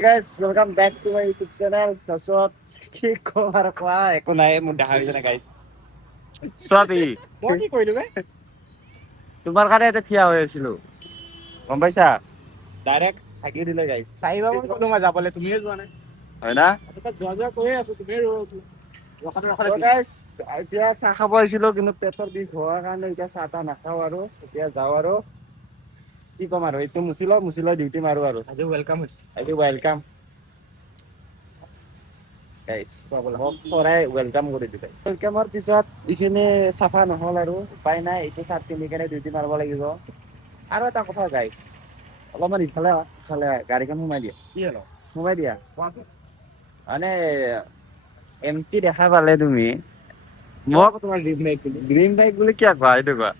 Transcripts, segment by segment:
Guys, welcome back to my YouTube channel. তাৰপিছত কি কম আৰু কোৱা একো নাই মোৰ দেখা হৈছে না গাইছ চবি মই কি কৰিলো বে তোমাৰ কাৰণে এতিয়া থিয়া হৈ আছিলো গম পাইছা ডাইৰেক্ট থাকি দিলে গাইছ চাৰিবাৰ মান ক'লো মই যাবলৈ তুমিয়ে যোৱা নাই হয় না যোৱা কৈয়ে আছো তুমিয়ে ৰৈ আছো তো গাইছ এতিয়া চাহ খাব আহিছিলো কিন্তু পেটৰ বিষ হোৱাৰ কাৰণে এতিয়া চাহ তাহ নাখাওঁ আৰু এতিয়া যাওঁ আৰু কি ক'ম আৰু এইটো মুচি লৈ ডিউটি মাৰো আৰু আজি ৱেলকাম হৈছে আজি ৱেলকাম গাইছ মোক পৰাই ৱেলকাম কৰি দিলে ৱেলকামৰ পিছত এইখিনি চাফা নহ'ল আৰু উপায় নাই এইটো চাৰ্ট পিন্ধি কেনে ডিউটি মাৰিব লাগিব আৰু এটা কথা গাইছ অলপমান ইফালে গাড়ীখন সোমাই দিয়া কি হ'ল সোমাই দিয়া মানে এমটি দেখা পালে তুমি মোক তোমাৰ ড্ৰিম বাইক বুলি গ্ৰীণ বাইক বুলি কিয় কোৱা এইটো কোৱা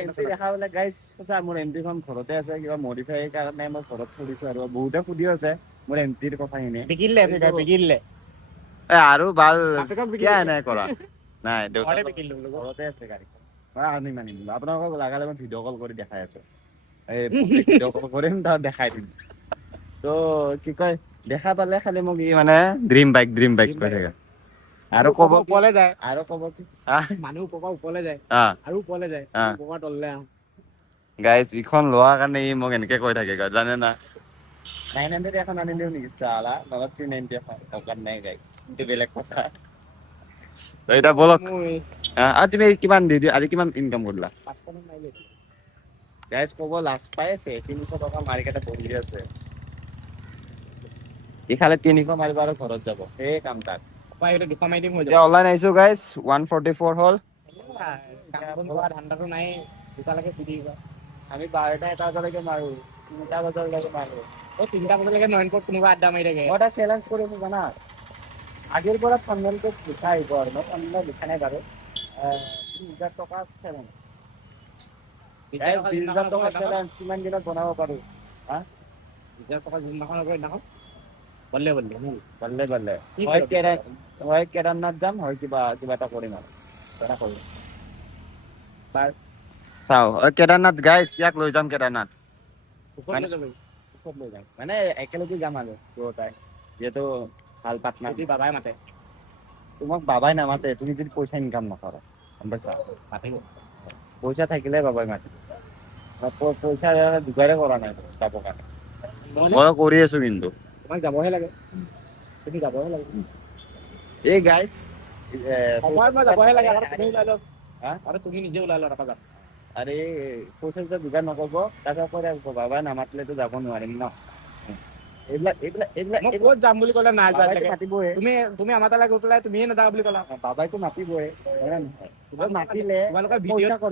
এমটি দেখা পালে গাইছ সঁচা মোৰ এমটিখন ঘৰতে আছে কিবা মডিফাই কাৰণে মই ঘৰত থৈ দিছো আৰু বহুতে সুধি আছে মোৰ এমটিৰ কথাখিনি বিকিলে বিকিলে আৰু ভাল বাপেকক বিকি কিয় দিলে। এনে কৰা নাই দেউতা ঘৰতে বিকিলো বোলো ঘৰতে আছে গাড়ীখন আনিম আপোনালোকক লগা মই ভিডিঅ' কল কৰি দেখাই আছো এই ভিডিঅ' কল কৰিম তাত দেখাই দিম তো কি কয় দেখা পালে খালি মোক ই মানে ড্ৰিম বাইক কৈ থাকে আৰু ক'ব কি ওপৰলে যায় আৰু ক'ব কি মানুহ ওপৰলে যায় আৰু ওপৰলে যায় ওপৰৰ তললে আহো গাইজ ইখন লোৱাৰ কাৰণে ই মোক এনেকে কৈ থাকে জানে না 900 এখন আনিলেও নেকি চালা লগত 390 এখন দৰকাৰ নাই গাইছ এইটো বেলেগ কথা তো এতিয়া বলক মোৰ আৰু তুমি কিমান দি আজি কিমান ইনকাম কৰিলা 500 মান মাৰিলে গাইছ ক'ব লাজ পাই আছে 300 টকা মাৰি কেনে বহি আছে ইফালে 300 মাৰিব আৰু ঘৰত যাব সেই কাম তাত মই এইটো 200 মাৰি দিম হৈ যাব এতিয়া অনলাইন আহিছো গাইজ 144 হ'ল কাম বন কৰা ধান্দাটো নাই দুটালৈকে চুটি দিবা আমি 12টা 1টা বজালৈকে মাৰো 3টা বজালৈকে মাৰো 3টা বজালৈকে নয়নপুৰত কোনোবা আড্ডা মাৰি থাকে মই এটা চেলেঞ্জ কৰিম জানা আজিৰ পৰা থাম্বনেইলটো লিখা আহিব আৰু মই থাম্বনেইল লিখা নাই বাৰু 2000 টকা চেলেঞ্জ 20,000 টকা চেলেঞ্জ কিমান দিনত বনাব পাৰো হা 2000 টকা যোনদিনাখন হ'ব সেইদিনাখন বদলে বাল্লে হয় কেদাৰনাথ যাম হয় কিবা এটা কৰিম আৰু এটা কৰিম চাও কেদাৰনাথ গাইজ ইয়াক লৈ যাম কেদাৰনাথ ওপৰত লৈ যাবি ওচৰত লৈ যাম মানে একেলগে যাম আৰু দুয়োটাই যিহেতু ভাল পাৰ্টনাৰ যদি বাবাই মাতে তোমাক বাবাই নামাতে তুমি যদি পইচা ইনকাম নকৰা গম পাইছা মাতিব পইচা থাকিলে বাবাই মাতে পইচা যোগাৰে কৰা নাই যাব কাৰণে মই কৰি আছো কিন্তু তোমাক যাবহে লাগে তুমি যাবহে লাগে এই গাইজ সময় মই যাবহে লাগে আৰু তুমি ওলাই লওক হা আৰু তুমি নিজে ওলাই লোৱা তাৰপৰা যাম আৰে পইচা যেতিয়া যোগাৰ নকৰিব তাৰপিছত কৈ থাকিব বাবাই নামাতিলেতো যাব নোৱাৰিম ন এইবিলাক মই ক'ত যাম বুলি ক'লে নাই যোৱা বাবাইতো মাতিবই তুমি আমাৰ তালৈ গৈ পেলাই তুমিয়ে নাযাওঁ বুলি ক'লা বাবাইতো মাতিবই হয় নে নহয় মাতিলে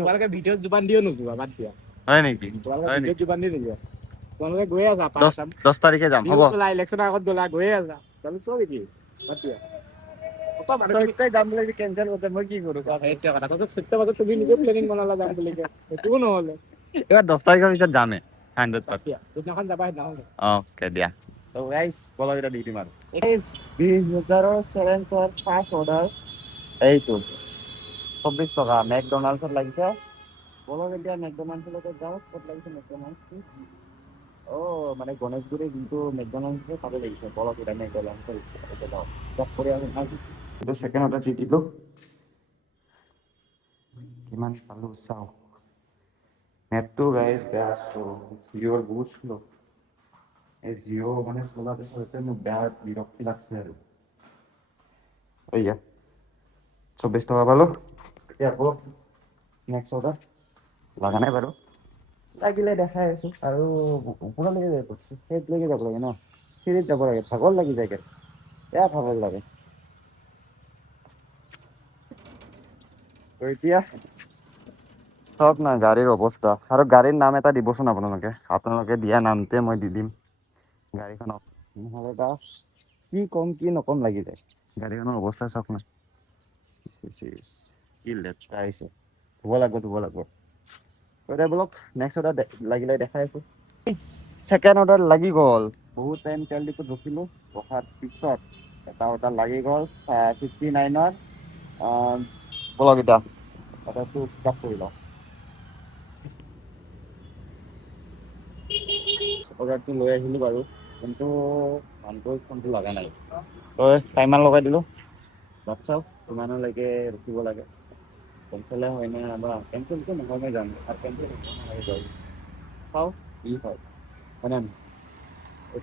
তোমালোকে ভিডিঅ'ত যোগান দিও নোযোৱা বাদ দিয়া হয় নেকি তোমালোকে হয় ভিডিঅ'ত নেকি যোগান দি নোযোৱা তোমালোকে গৈয়ে আছা পাঁচ 10 তাৰিখে যাম হ'ব ইলেকশ্যনৰ আগত গ'লা গৈয়ে আছা তাৰপিছত চব কি বাদ দিয়া তই যাম বুলি কেঞ্চেল কৰিছে মই কি কৰো সেইটোৱে কথা কৈছো সত্য কথা তুমি নিজে প্লেনিং বনালা যাম বুলি সেইটোও নহ'লে এইবাৰ 10 তাৰিখৰ পিছত যামেই 100%। বাদ দিয়া যিদিনাখন যাবা সেইদিনাখন অ'কে দিয়া তো গাইস বলো এটা ডিউটি মাৰো 20,000 চেলেঞ্জৰ ফাৰ্ষ্ট অৰ্ডাৰ এইটো 24 টকা মেকডোনাল্ডছত লাগিছে বলো এতিয়া মেকডোনাল্ডছলৈকে যাওঁ ক'ত লাগিছে মেকডোনাল্ডছ মানে গণেশগুৰি যোনটো মেকডোনাল্ডছ আছে তাতে লাগিছে বলো এতিয়া মেকডোনাল্ডছৰ যাওঁ চেক কৰি আহোঁ এইটো ছেকেণ্ড অৰ্ডাৰ দি দিলোঁ কিমান পালোঁ চাওঁ নেটটো গাইজ বেয়া শ্ল' জিঅ'ৰ বহুত শ্ল' এই জিঅ' মানে চলাৰ পিছতে মোক বেয়া বিৰক্তি লাগছে আৰু এয়া 24 টকা পালোঁ এতিয়া আকৌ নেক্সট অৰ্ডাৰ লগা নাই বাৰু লাগিলে দেখাই আছোঁ আৰু ওপৰলৈকে যাব সেইলৈকে যাব লাগে ন চিৰিত যাব লাগে ভাগৰ লাগি যায়গৈ বেয়া ভাগৰ লাগে তো এতিয়া চব না গাড়ীৰ অৱস্থা আৰু গাড়ীৰ নাম এটা দিবচোন আপোনালোকে দিয়া নামতে মই দি দিম গাড়ীখনক নহ'লে বা কি ক'ম কি নক'ম লাগি যায় গাড়ীখনৰ অৱস্থা চাওক না কি লেতেৰা আহিছে ধুব লাগিব এতিয়া বলক নেক্সট অৰ্ডাৰ লাগিলে দেখাই আছোঁ ছেকেণ্ড অৰ্ডাৰ লাগি গ'ল বহুত টাইম তেল ডিপুত ৰখিলোঁ ৰখাৰ পিছত এটা অৰ্ডাৰ লাগি গ'ল 59ৰ বলক এতিয়া অৰ্ডাৰটো পিক আপ কৰি লওঁ অৰ্ডাৰটো লৈ আহিলোঁ বাৰু কিন্তু মানুহটোৰ ফোনটো লগা নাই। তই টাইমাৰ লগাই দিলোঁ বাট চাওঁ কিমানলৈকে ৰখিব লাগে। কেঞ্চেলে হয় নে বা কেঞ্চেলটো নহয় মই জানো আৰু কেঞ্চেল হ'ব নালাগে বাৰু চাওঁ কি হয় হয়নে নহয়।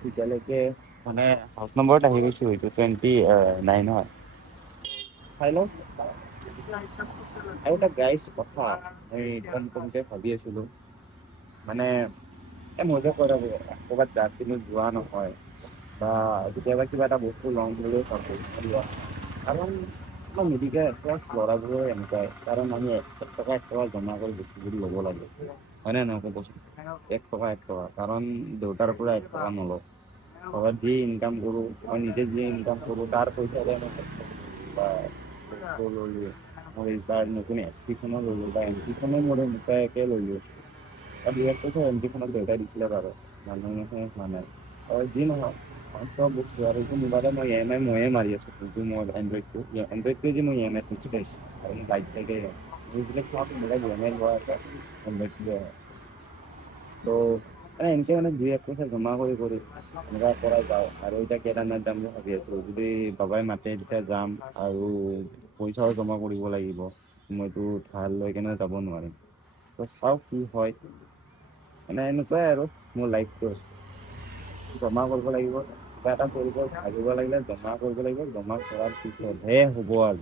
তেতিয়ালৈকে মানে হাউচ নম্বৰত আহি গৈছোঁ এইটো 29 হয় চাই লওঁ। আৰু এটা গাইজ কথা মই কমকৈ ভাবি আছিলোঁ মানে মই যে কৈ থাকোঁ ক'ৰবাত ৰাতিলৈ যোৱা নহয় বা কেতিয়াবা কিবা এটা বস্তু লওঁ বুলিও ভাবোঁ লোৱা কাৰণ আমাৰ মেডিকেল ল'ৰাবোৰে এনেকুৱাই কাৰণ আমি 1 টকা জমা কৰি বস্তুবোৰ ল'ব লাগে হয়নে নহয় ক'বচোন। 1 টকা কাৰণ দেউতাৰ পৰা 1 টকা নলওঁ। ঘৰত যি ইনকাম কৰোঁ মই নিজে যি ইনকাম কৰোঁ তাৰ পইচাৰে মই বা ল'লোঁ মোৰ এইবাৰ নতুন এছ-টিখনো ল'লোঁ বা এম-টিখনো মোৰ এনেকুৱাকৈ ল'লোঁ। আৰু 2-1 পইচা এম-টিখনত দেউতাই দিছিলে বাৰু মানুহে হোৱা নাই আৰু যি নহওক চব বস্তু আৰু এইটো মোবাইলত মই EMI ময়ে মাৰি আছোঁ কিন্তু মই এণ্ড্ৰইডটো যে মই EMI খুজি পাইছোঁ আৰু মোৰ বাইক চাইকে এইবিলাক চব মোবাইল EMI লোৱা আছে এণ্ড্ৰইডটোৱে ত' মানে এনেকৈ মানে 2-1 পইচা জমা কৰি এনেকুৱা কৰাই যাওঁ আৰু এতিয়া কেদাৰনাথ যাম বুলি ভাবি আছোঁ যদি বাবাই মাতে তেতিয়া যাম আৰু পইচাও জমা কৰিব লাগিব মইতো ধাৰ লৈ কেনে যাব নোৱাৰিম। ত' চাওঁ কি হয় মানে এনেকুৱাই আৰু মোৰ লাইফটো জমা কৰিব লাগিব কিবা এটা কৰিব ভাবিব লাগিলে জমা কৰিব লাগিব জমা কৰাৰ পিছতহে হ'ব আৰু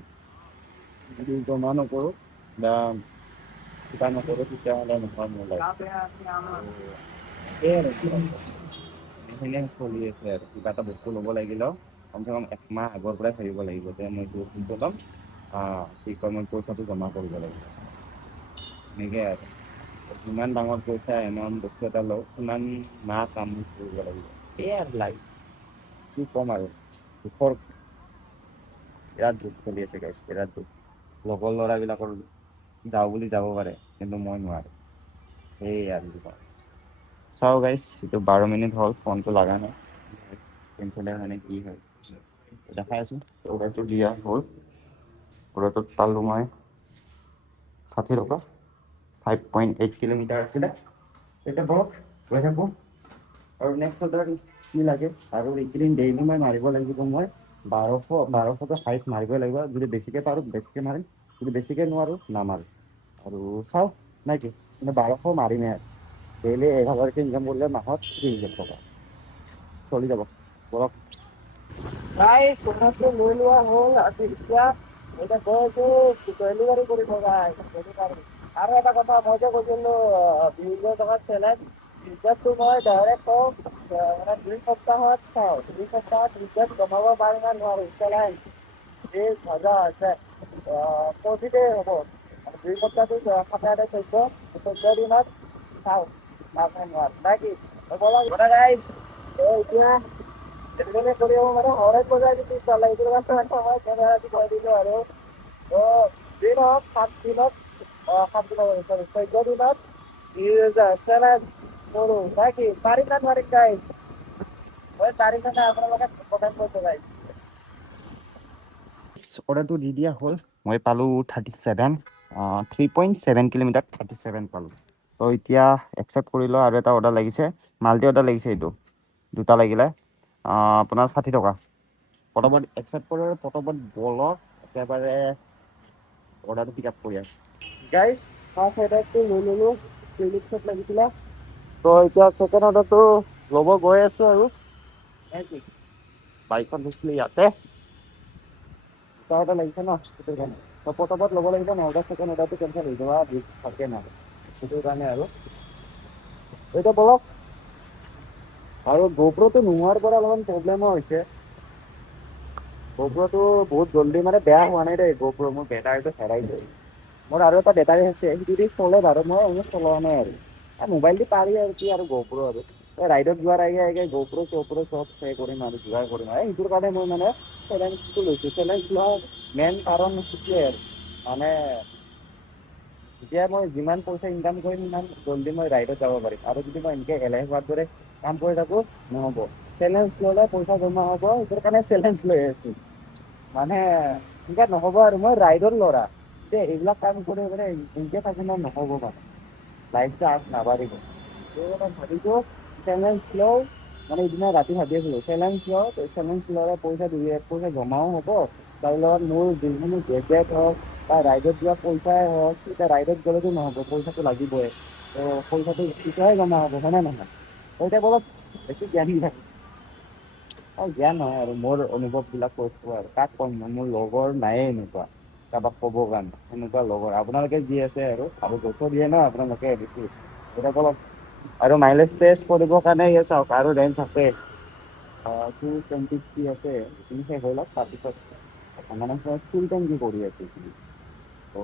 যদি জমা নকৰোঁ বা কিবা নকৰোঁ তেতিয়াহ'লে নহয় মোৰ লাইফ সেয়াই আৰু এনেখিনিয়ে চলি আছে আৰু কিবা এটা বস্তু ল'ব লাগিলেও কমচে কম 1 মাহ আগৰ পৰাই ভাবিব লাগিব যে মই এইটো বস্তু ল'ম কি কয় মই পইচাটো জমা কৰিব লাগিব এনেকৈ আৰু যিমান ডাঙৰ পইচা এমাউণ্ট বস্তু এটা লওঁ সিমান মাহ কাম কৰিব লাগিব সেয়াই আৰু লাইফ কি ক'ম আৰু দুখৰ বিৰাট দুখ চলি আছে গাইছ বিৰাট দুখ লগৰ ল'ৰাবিলাকৰ যাওঁ বুলি যাব পাৰে কিন্তু মই নোৱাৰোঁ সেয়াই আৰু চাওঁ গাইছ এইটো 12 মিনিট হ'ল ফোনটো লগা নাই কেঞ্চেলে হয় নে কি হয় দেখাই আছোঁ অৰ্ডাৰটো দিয়া হ'ল অৰ্ডাৰটোত পালোঁ মই 60 টকা 5.8 কিলোমিটাৰ আছিলে এতিয়া বৰক গৈ থাকোঁ আৰু নেক্সট অৰ্ডাৰ কি লাগে আৰু এইকেইদিন ডেইলি মই মাৰিব লাগিব মই 1200টো হাইষ্ট মাৰিবই লাগিব যদি বেছিকৈ পাৰোঁ বেছিকৈ মাৰিম যদি বেছিকৈ নোৱাৰোঁ নামাৰোঁ আৰু চাওঁ নে কি কিন্তু 1200 মাৰিমেই আৰু ডেইলি 1000কৈ ইনকাম কৰিলে মাহত 30,000 টকা চলি যাব বৰক প্ৰায় সোণাটো লৈ লোৱা হ'ল আৰু এতিয়া গৈ আছোঁ ডেলিভাৰী কৰিব আৰু এটা কথা মই যে কৈছিলোঁ 20,000 টকাৰ চেলেঞ্জ ৰিচাৰ্জটো মই ডাইৰেক্ট কওঁ মানে 2 সপ্তাহত চাওঁ 2 সপ্তাহত ৰিচাৰ্জ কমাব পাৰি না নোৱাৰোঁ চেলেঞ্জ 20,000 আছে প্ৰফিটেই হ'ব আৰু 2 সপ্তাহটো 14 দিনত চাওঁ নোৱাৰোঁ না কি গাইজ এতিয়া এনে কৰি মানে হৰেক বজাই যদি চলে এইটো মই কেমেৰাটো কৈ দিলোঁ আৰু দিন হওক 7 দিনত 14 দিনত 20,000 চেলেঞ্জ কৰোঁ না কি পাৰিম না নোৱাৰিম গাইজ মই পাৰিম না আপোনালোকে কমেণ্ট কৰিব গাইজ অৰ্ডাৰটো দি দিয়া হ'ল মই পালোঁ 3.7 কিলোমিটাৰ 37 পালোঁ ত' এতিয়া একচেপ্ট কৰি লওঁ আৰু এটা অৰ্ডাৰ লাগিছে মাল্টি অৰ্ডাৰ লাগিছে এইটো দুটা লাগিলে আপোনাৰ 60 টকা পটাপট একচেপ্ট কৰি পটাপট বলক একেবাৰে অৰ্ডাৰটো পিক আপ কৰি আছোঁ গাইজ ফাৰ্ষ্ট অৰ্ডাৰটো লৈ ল'লোঁ ফিলিপছত লাগিছিলে তো এতিয়া ছেকেণ্ড অৰ্ডাৰটো ল'ব গৈ আছোঁ আৰু বাইকত গৈছিলোঁ ইয়াতে দুটা অৰ্ডাৰ লাগিছে ন সেইটো কাৰণে তো পটাপট ল'ব লাগিব নহ'লে ছেকেণ্ড অৰ্ডাৰটো কেঞ্চেল হৈ যাব থাকে নাই সেইটো কাৰণে আৰু এতিয়া বলক আৰু গোপ্ৰ'টো নোহোৱাৰ পৰা অলপমান প্ৰব্লেমো হৈছে গোপ্ৰ'টো বহুত জল্দি মানে বেয়া হোৱা নাই দেই গোপ্ৰ' মোৰ বেটাৰীটো হেৰাই যায় মোৰ আৰু এটা বেটাৰী আছে সেইটো দি চলে বাৰু মই এনেই চলোৱা নাই আৰু মোবাইল দি পাৰি আৰু কি আৰু গোপ্ৰ' আৰু ৰাইডত যোৱাৰ আগে গোপ্ৰ' চোপ্ৰ চব কৰিম আৰু যোগাৰ কৰিম আৰু সেইটোৰ কাৰণে মই মানে চেলেঞ্জটো লৈছোঁ চেলেঞ্জ লোৱাৰ মেইন কাৰণ সেইটোৱে আৰু মানে এতিয়া মই যিমান পইচা ইনকাম কৰিম সিমান জল্দি মই ৰাইডত যাব পাৰিম আৰু যদি মই এনেকৈ এলেহুৱাৰ দৰে কাম কৰি থাকোঁ নহ'ব চেলেঞ্জ ল'লে পইচা জমা হ'ব সেইটোৰ কাৰণে চেলেঞ্জ লৈ আছোঁ মানে এনেকৈ নহ'ব আৰু মই ৰাইডৰ ল'ৰা এতিয়া এইবিলাক কাম কৰি মানে এনেকৈ থাকিলে নহ'ব মানে লাইফটো আগ নাবাঢ়িব ত' মই ভাবিছোঁ চেলেঞ্জ লওঁ মানে সিদিনা ৰাতি ভাবি আছিলোঁ চেলেঞ্জ ল'লে পইচা দুই এক পইচা জমাও হ'ব, তাৰ লগত মোৰ যিখিনি জেকেট হওক বা ৰাইডত যোৱা পইচাই হওক, এতিয়া ৰাইডত গ'লেতো নহ'ব, পইচাটো লাগিবই। তো পইচাটো তেতিয়াহে জমা হ'ব, হয়নে নহয়? তো এতিয়া অলপ বেছি জ্ঞান লাগে। জ্ঞান নহয় আৰু মোৰ অনুভৱবিলাক কৈছোঁ আৰু কাক ক'ম মই, মোৰ লগৰ নায়ে এনেকুৱা কাৰোবাক ক'বৰ কাৰণে, এনেকুৱা লগৰ আপোনালোকে যি আছে আৰু গছৰ দিয়ে ন আপোনালোকে বেছি এতিয়া অলপ আৰু মাইলেজ টেষ্ট কৰিবৰ কাৰণে চাওক আৰু ৰেঞ্জ আছে 223 আছে, এইখিনি শেষ হৈ লওক তাৰপিছত মানে ফুল টেংকি কৰি আছোঁ এইখিনি। তো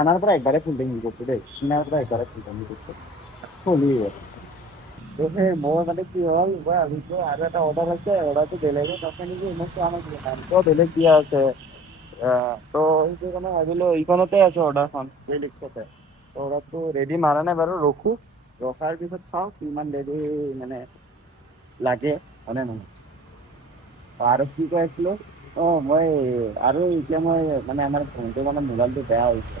আনাৰ পৰা একবাৰে ফুল টেংকি কৰিছোঁ দেই, কিনাৰ পৰা একবাৰে ফুল টেংকি কৰিছোঁ, চলি গ'ল। তো সেই মোৰ মানে কি হ'ল, মই ভাবিছোঁ আৰু এটা অৰ্ডাৰ আছে, অৰ্ডাৰটো বেলেগত আছে নেকি, মই চোৱা নাছিলোঁ, নামটো বেলেগ দিয়া আছে। তো সেইটো কাৰণে ভাবিলোঁ এইখনতে আছে অৰ্ডাৰখন লিষ্টতে। অৰ্ডাৰটো ৰেডি মাৰা নাই বাৰু, ৰখাৰ পিছত চাওঁ কিমান দেৰি মানে লাগে, হয়নে নহয়? আৰু কি কৈ আছিলোঁ, মই আৰু এতিয়া মই মানে আমাৰ ভণ্টিৰ মানে মোবাইলটো বেয়া হৈছে,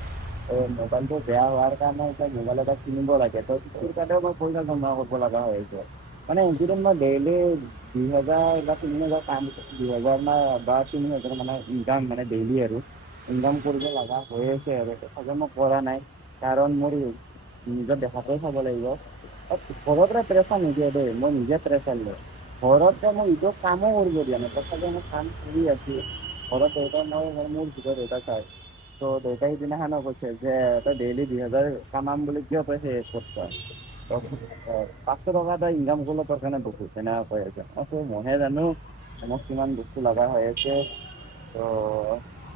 মোবাইলটো বেয়া হোৱাৰ কাৰণে এতিয়া মোবাইল এটা কিনিব লাগে, তো সেইটোৰ কাৰণেও মই পইচা জমা কৰিব লগা হৈছে। মানে এইকেইদিন মই ডেইলি 2,000 বা 3,000 কাম, 2,000 বা 3,000 মানে ইনকাম মানে ডেইলি আৰু ইনকাম কৰিব লগা হৈ আছে আৰু তথাপিও মই কৰা নাই, কাৰণ মোৰ নিজৰ দেখাটোৱে চাব লাগিব। ঘৰৰ পৰা প্ৰেছাৰ নিদিয়ে দেই, মই নিজে প্ৰেছাৰ লওঁ। ঘৰত মই নিজৰ কামো কৰিব দিয়া নাই, তথাপিও মই কাম কৰি আছোঁ। ঘৰত দেউতা মোৰ ভিতৰত দেউতা চাই, তো দেউতাই সিদিনাখনো কৈছে যে তই ডেইলি 2,000 কামাম বুলি কিয় তই সেই কৰছ, 500 টকা তই ইনকাম কৰিলে তোৰ কাৰণে বহুত, তেনেকুৱা কৈ আছে। মইহে জানো মোক কিমান বস্তু লগা হৈ আছে। তো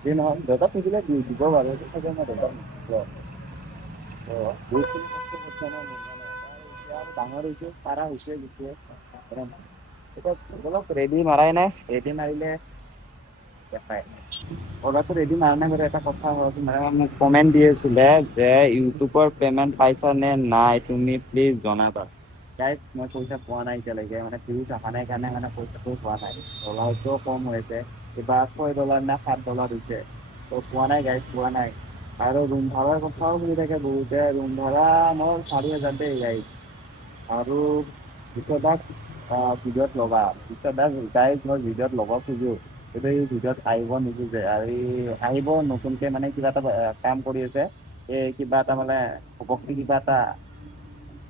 যি নহওক দেউতা থাকিলে দিব বাৰু, তথাপিও মই দেউতাক নিদিওঁ। বহুতখিনি কষ্ট কৰিছে ন মোৰ কাৰণে, এতিয়া আৰু ডাঙৰ হৈছোঁ, পাৰা হৈছে যেতিয়া এতিয়া অলপ ৰেডি মাৰাই নাই, ৰেডি মাৰিলে দেখাই। অৰ্ডাৰটো ৰেডি মাৰা নাই বাৰু, এটা কথা হ'ল মানে মোক কমেণ্ট দি আছিলে যে ইউটিউবৰ পে'মেণ্ট পাইছা নে নাই তুমি প্লিজ জনাবা। গাইজ মই পইচা পোৱা নাই এতিয়ালৈকে, মানে ভিউজ অহা নাই কাৰণে মানে পইচাটো পোৱা নাই, ডলাৰটোও কম হৈছে, কিবা $6 নে $7 হৈছে, তো পোৱা নাই গাইজ, পোৱা নাই। আৰু ৰুম ভাড়াৰ কথাও শুনি থাকে বহুতে, ৰুম ভাড়া মোৰ 4,000 দেই গাইজ। আৰু বিশ্বদাক ভিডিঅ'ত লগা, বিশ্বদাক গাইজ মই ভিডিঅ'ত ল'ব খোজোঁ, কিন্তু এই ভিডিঅ'ত আহিব নোখোজে, আৰু আহিব নতুনকৈ মানে কিবা এটা কাম কৰি আছে, এই কিবা এটা মানে ঘপককৈ কিবা এটা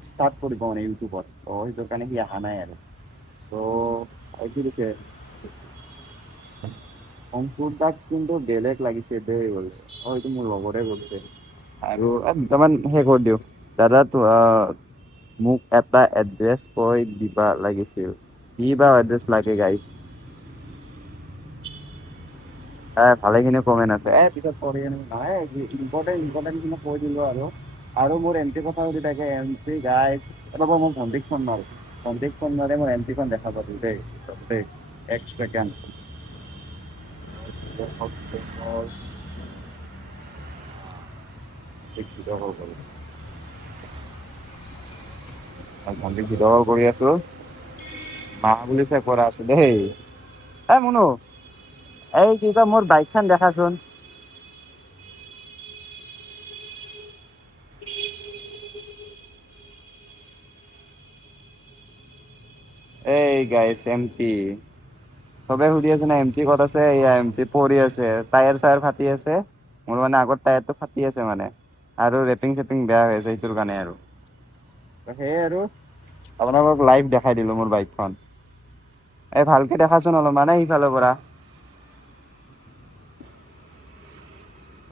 ষ্টাৰ্ট কৰিব মানে ইউটিউবত, তো সেইটো কাৰণে সি অহা নাই আৰু। তো কি দিছে অংকুৰ দাক কিন্তু বেলেগ লাগিছে দেই, এইটো মোৰ লগৰে কৰিছে। আৰু দুটামান সেই কৰি দিওঁ, দাদা মোক এটা এড্ৰেছ কৈ দিবা লাগিছিল, কি বা এড্ৰেছ লাগে গাইজ। ভালেখিনি কমেণ্ট আছে, পিছত কৰি নহয় ইম্পৰ্টেণ্টখিনি কৈ দিলোঁ আৰু মোৰ এণ্ট্ৰি কথা সুধি থাকে, এণ্ট্ৰি গাইজ ৰ'ব মই ভণ্টিক ফোন মাৰোঁ, মোৰ এণ্ট্ৰিখন দেখা পালোঁ দেই, এক ছেকেণ্ড। ভণ্টিক ভিডিঅ' কল কৰি আছোঁ, মা বুলি চেভ কৰা আছে দেই। মুনু এই কি কয় মোৰ বাইকখন দেখাচোন। এই গাইছ এমটি, চবে সুধি আছে না এমটি ক'ত আছে, এয়া এমটি পৰি আছে, টায়াৰ চায়াৰ ফাটি আছে, মোৰ মানে আগৰ টায়াৰটো ফাটি আছে মানে, আৰু ৰেপিং চেপিং বেয়া হৈ আছে সেইটোৰ কাৰণে আৰু সেয়ে আৰু আপোনালোকক লাইভ দেখাই দিলোঁ মোৰ বাইকখন। ভালকে দেখাচোন অলপ মানে সিফালৰ পৰা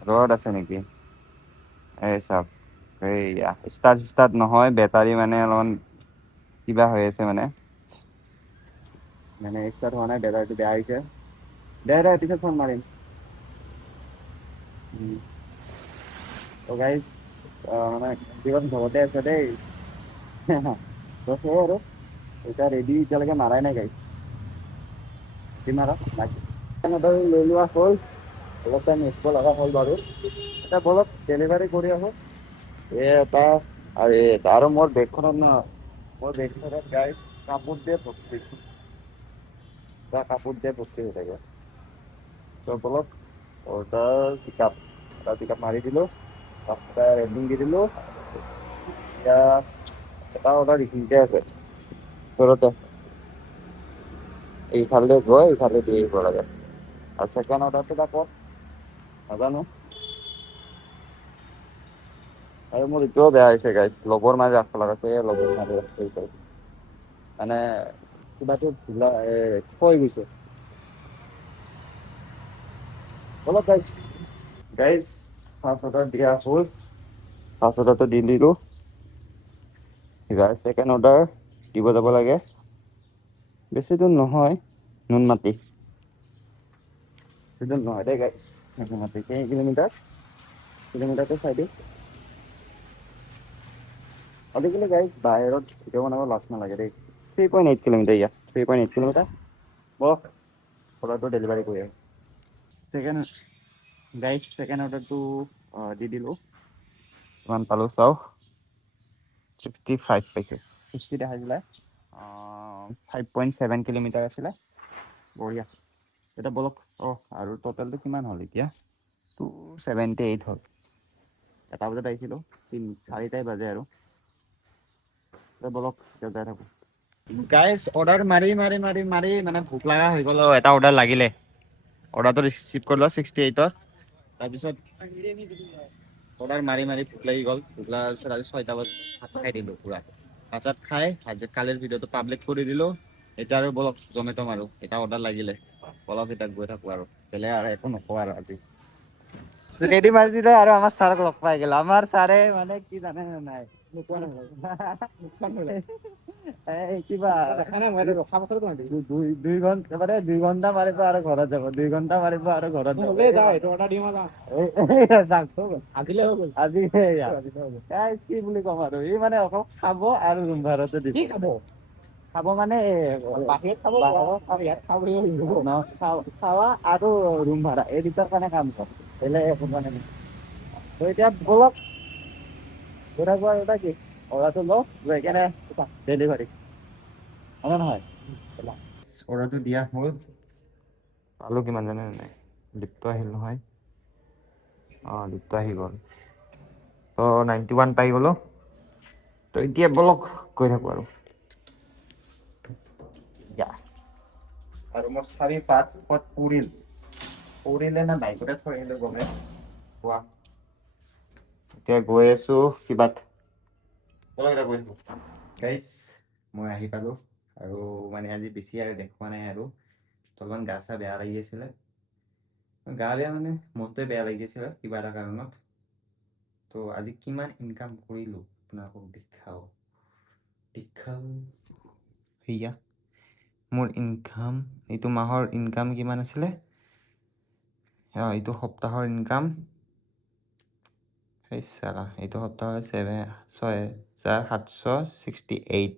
ৰড আছে নেকি, এই চাওক এইয়া ষ্টাৰ্ট নহয়, বেটাৰী মানে অলপমান কিবা হৈ আছে, মানে ষ্টাৰ্ট হোৱা নাই, বেটাৰীটো বেয়া হৈছে। দে পিছত ফোন মাৰিম। তো গাইজ মানে জীৱন ঘৰতে আছে দেই। তো সেই আৰু এতিয়া ৰেডি এতিয়ালৈকে মাৰাই নাই গাইজ, লৈ লোৱা হ'ল, অলপ টাইম ৰখিব লগা হ'ল বাৰু, এতিয়া বলক ডেলিভাৰী কৰি আহোঁ। এটা আৰু মোৰ বেগখনত গাইজ কাপোৰ দিয়ে ভৰ্তি, কাপোৰ দিয়ে ভৰ্তি হৈ থাকে। তো বলক অৰ্ডাৰ পিকআপ মাৰি দিলোঁ, ৰেডিং দি দিলোঁ, এতিয়া এটা অৰ্ডাৰ এইখিনিতে আছে ওচৰতে, এইফালে গৈ এইফালে দি আহিব লাগে। আৰু ছেকেণ্ড অৰ্ডাৰটো বা ক'ত নাজানো। আৰু মোৰ এইটোও বেয়া হৈছে গাইছ, লগৰ মাৰি ৰাখিব লগাইছে, এই লগৰ মাৰি ৰাখিছে মানে কিবাটো ঢিলা থৈ গৈছে। অলপ গাইছ ফাৰ্ষ্ট অৰ্ডাৰ দিয়া হ'ল, ফাৰ্ষ্ট অৰ্ডাৰটো দি দিলোঁ। এইবাৰ ছেকেণ্ড অৰ্ডাৰ দিব যাব লাগে। বেছি দূৰ নহয়, নুনমাটি বেছি দূৰ নহয় দেই গাইছ, নুনমাটি কেই কিলোমিটাৰটো চাই দিওঁ। আজিকালি গাইছ বাহিৰত ভিডিঅ' বনাব লাজ নালাগে দেই। 3.8 কিলোমিটাৰ ইয়াত, 3.8 কিলোমিটাৰ বহ অৰ্ডাৰটো ডেলিভাৰী কৰি আহিম। ছেকেণ্ড অৰ্ডাৰটো দি দিলোঁ। কিমান পালোঁ চাওঁ, 65 পাইছোঁ। 60 দেখাইছিলে, 5.7 কিলোমিটাৰ আছিলে। বঢ়িয়া। এতিয়া বলক আৰু টোটেলটো কিমান হ'ল এতিয়া, 278 হ'ল। 1টা বজাত আহিছিলোঁ, 4টাই বাজে আৰু বলক এতিয়া যাই থাকোঁ। গাইজ অৰ্ডাৰ মাৰি মানে ভোক লগা হৈ গ'ল। এটা অৰ্ডাৰ লাগিলে, অৰ্ডাৰটো ৰিচিভ কৰিলোঁ 68ৰ। তাৰপিছত অৰ্ডাৰ মাৰি ভোক লাগি গ'ল। ভোক লগাৰ পিছত আজি 6টা বজাত ভাত খাই দিলোঁ পূৰা। ভাত খাই কালিৰ ভিডিঅ'টো পাব্লিক কৰি দিলোঁ। এতিয়া আৰু বলক জমেট' মাৰোঁ, এটা অৰ্ডাৰ লাগিলে বলক এতিয়া গৈ থাকোঁ আৰু বেলেগ আৰু একো নকওঁ আৰু আজি ৰেডি মাৰি দিলে। আৰু আমাৰ ছাৰক লগ পাই গ'ল। আমাৰ ছাৰে মানে কি জানে নে নাই, কিবা 2 ঘণ্টা মাৰিব আৰু ঘৰত যাব, 2 ঘণ্টা মাৰিব আৰু ঘৰত যাব। আজি কি বুলি ক'ম আৰু, ই মানে অকল খাব আৰু ৰুম ভাড়াটো দিব। খাব মানে খাৱা আৰু ৰুম ভাড়া, এই দুটাৰ কাৰণে কাম চব, বেলেগ একো মানে নাই। তো এতিয়া বলক কি অৰ্ডাৰটো লওঁ, লৈ কেনে ডেলিভাৰী হয় নহয়। অৰ্ডাৰটো দিয়া হ'ল, পালোঁ কিমান জানে নাই, লিফ্টটো আহিল নহয়। লিফ্টটো আহি গ'ল, তো 91 পাই গ'লোঁ। তো এতিয়া বলক গৈ থাকোঁ আৰু মোৰ 4-5 ক'ত পৰিলে না বাইকতে থৈ আহিলোঁ গমে পোৱা। এতিয়া গৈ আছোঁ কিবাত, গাইজ মই আহি পালোঁ। আৰু মানে আজি বেছি আৰু দেখুওৱা নাই আৰু অলপমান গা চা বেয়া লাগি আছিলে। গা বেয়া মানে মনটোৱে বেয়া লাগি আছিলে কিবা এটা কাৰণত। তো আজি কিমান ইনকাম কৰিলোঁ আপোনালোকক দেখাওঁ। সেয়া মোৰ ইনকাম, এইটো মাহৰ ইনকাম কিমান আছিলে, এইটো সপ্তাহৰ ইনকাম। এইটো সপ্তাহৰ 6,768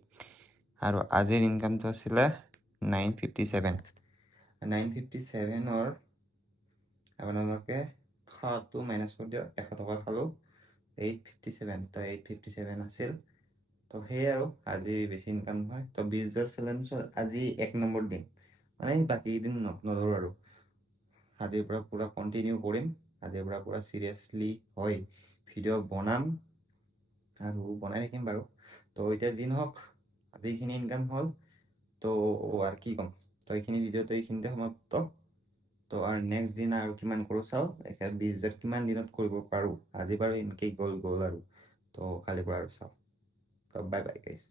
আৰু আজিৰ ইনকামটো আছিলে 957। 957ৰ আপোনালোকে খোৱাটো মাইনাছ কৰি দিয়ক, 100 টকা খালোঁ, 857। তো 857 আছিল। তো সেয়ে আৰু আজি বেছি ইনকাম নহয়। তো 20,000 চেলেঞ্জৰ আজি 1 নম্বৰ দিন, মানে বাকী দিন নধৰোঁ আৰু আজিৰ পৰা পূৰা কণ্টিনিউ কৰিম। আজিৰ পৰা পূৰা চিৰিয়াছলি হয় ভিডিঅ' বনাম আৰু বনাই থাকিম বাৰু। তো এতিয়া যি নহওক, আজি এইখিনি ইনকাম হ'ল। তো আৰু কি ক'ম, তো এইখিনি ভিডিঅ'টো এইখিনিতে সমাপ্ত। তো আৰু নেক্সট দিনা আৰু কিমান কৰোঁ চাওঁ, 20,000 কিমান দিনত কৰিব পাৰোঁ। আজি বাৰু এনেকেই গ'ল আৰু তো কালিৰ পৰা আৰু চাওঁ। তো বাই বাই গাইছ।